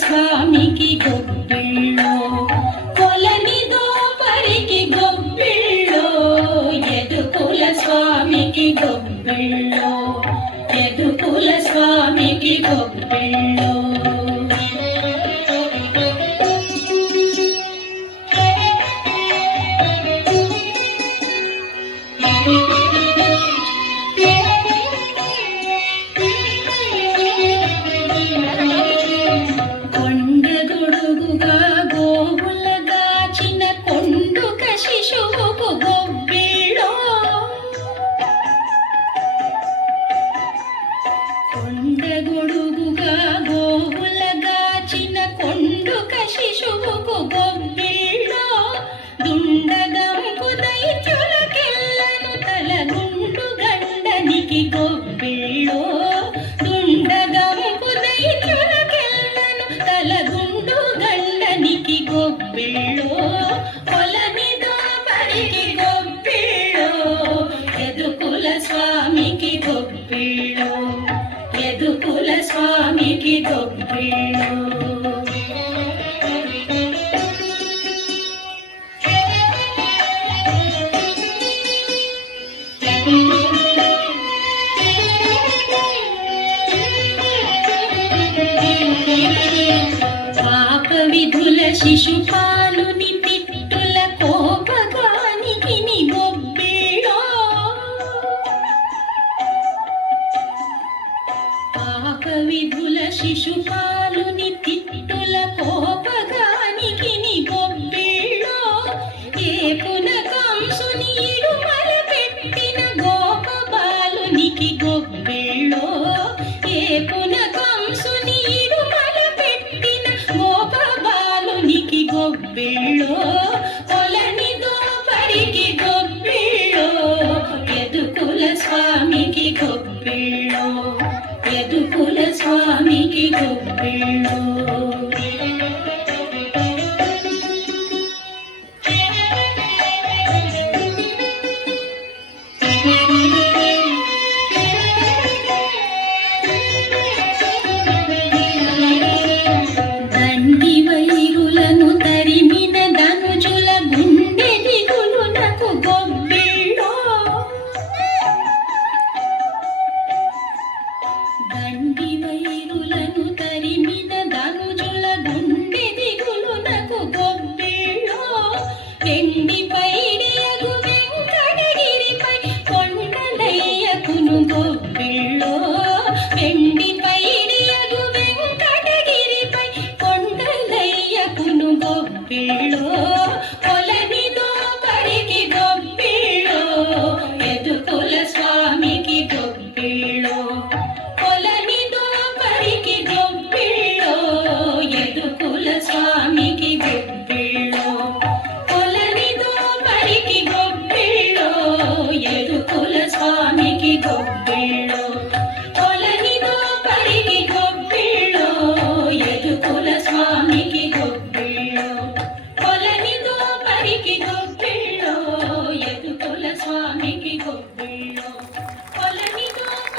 స్వామికి గొబ్బిళ్ళో కొలనిదో పరికి గొబ్బిళ్ళో యదుకుల స్వామికి గొబ్బిళ్ళో యదుకుల స్వామికి గొబ్బిళ్ళో కొండగొడుగుగా గోవులగాచిన కొండుక శిశువుకు గొబ్బిళ్ళో దుండగంపు దైత్యులకెల్లను తలగుండు గండనికి గొబ్బిళ్ళో దుండగంపు దైత్యులకెల్లను తలగుండు గండనికి గొబ్బిళ్ళో కొలనిదో పరికి గొబ్బిళ్ళో యదుకుల స్వామికి గొబ్బిళ్ళో యదుకుల స్వామికి గొబ్బిళ్ళో పాప విధుల శిశుపాలుని తిట్టుల కోపగానికి ని గొబ్బిళ్ళో పాప విధుల శిశుపాలుని తిట్టుల కోపగానికి ని గొబ్బిళ్ళో ఏ పునకంసుని ఇడుమల పెట్టిన గోప బాలునికి గొబ్బిళ్ళో ఏ పునకంసుని ఇడుమల పెట్టిన గోప బాలునికి గొబ్బిళ్ళో కొలనిదో పరికి గొబ్బిళ్ళో యదుకుల స్వామికి గొబ్బిళ్ళో యదుకుల స్వామికి గొబ్బిళ్ళో దండి వైరులను తరిమిన ధనుజుల గుండె దిగులునకు గొబ్బిళ్ళో దండి వైరులను తరిమిన ధనుజుల గుండె దిగులునకు గొబ్బిళ్ళో వెండి పైడియగు వెంకటగిరిపై కొండలయ్యకును గొబ్బిళ్ళో వెండి